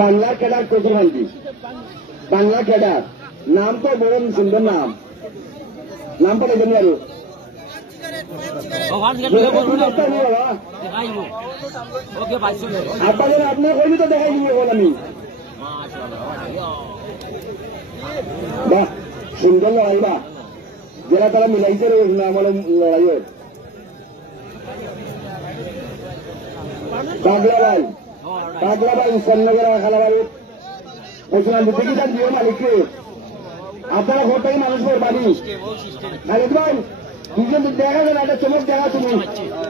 Bangla cadre কোথায় Bangla cadre নাম তো বড় সুন্দর নাম পড়ে দেন আরো আপনাদের আপনার কইবি তো দেখাই দিব বল আমি বাহ সুন্দর লড়াই বা যারা তারা মিলাইছে আমার লড়াইয়ের পাগলা ভাই ইসলামনগর খালাবাড়ি ওসমান দিকে যান দিও মালিককে আপনারা ঘরটাই মানুষের বাড়ি মালিক ভাই দুজন দেখা যায় একটা চমক দেখা তুমি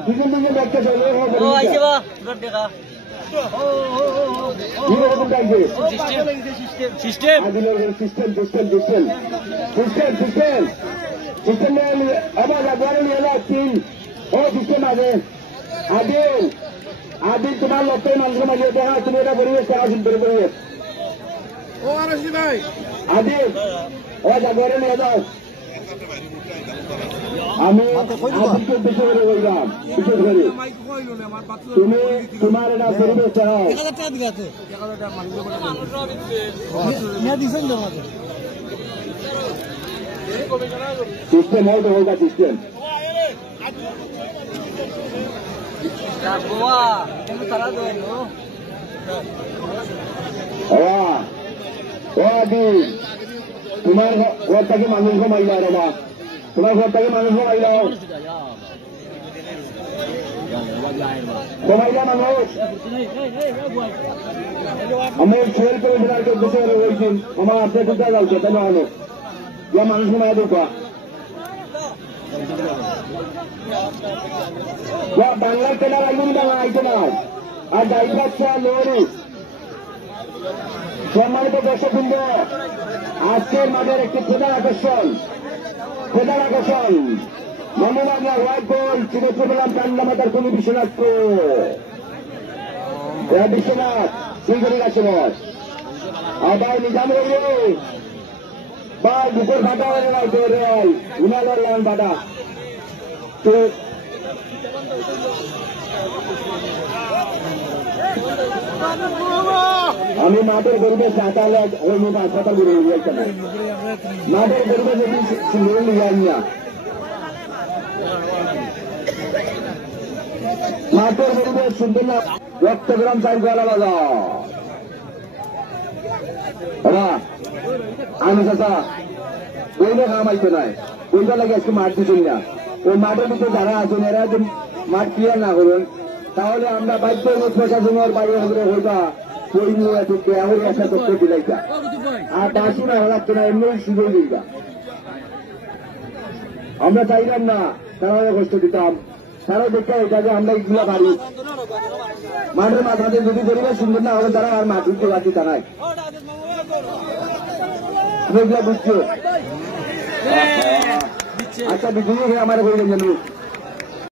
দুজন দেখতে চলে আদিল তোমার লোকটাই মানুষের মাঝে দেখা তুমি এটা পরিবেশ করা চিন্তা পরিবেশ আদিল ও জাগরে নিয়ে যাও আমি আদিলকে বেশি করে বললাম বিশেষ করে তুমি তোমার এটা পরিবেশ চাও সিস্টেম হোক সিস্টেম তোমার ঘর থেকে মানুষ ঘুমাইলা বাবা তোমার ঘর থেকে মানুষ ঘুমাইলাও ঘুমাইলা মানুষ আমি ছেলে করে ফেরার করতেছি বলছি আমার আপনার কোথায় যাচ্ছে কেন আনো মানুষ ঘুমাই দেবা বাংলার কেনার আইন বাংলা আইতে না আর ডাইভার লোরি সম্মানিত দর্শক বৃন্দ আজকের মাঠের একটি প্রধান আকর্ষণ মনোরঞ্জন হোয়াইট বল চিনে প্রোগ্রাম কান্ডা মাতার কোন বিশ্বনাথ বিশ্বনাথ সিঙ্গরি গাছে বস আবার নিজাম হইল বা দুপুর বাটা হয়ে গেল উনালের লাইন বাটা তো আমি মাঠের পরিবেশ হাসপাতাল ঘুরে মাঠের পরিবেশ না মাঠের পরিবেশ সুন্দর না রক্তগ্রাম চাই গলা বাজা আমি চাষা ওইটা কাম আইতো নাই ওইটা লাগে আজকে মাঠ দিচ্ছেন না ওই মাঠের ভিতরে যারা আছেন এরা যদি মাঠ ক্লিয়ার না করুন তাহলে আমরা বাধ্য প্রশাসনের বাইরে হইতা ওই নিয়ে এত দেওয়ার একটা তথ্য দিলাইতা আর দাসী না লাগতো না এমনি সুযোগ দিতা আমরা চাইলাম না তারা কষ্ট দিতাম তারা দেখতে এটা যে আমরা এগুলা বাড়ি মাঠের মাথাতে যদি পরিবেশ সুন্দর না হলে তারা আর মাঠ দিতে পারছি তা নাই বুঝছো আচ্ছা বিজয়ী আমার বললেন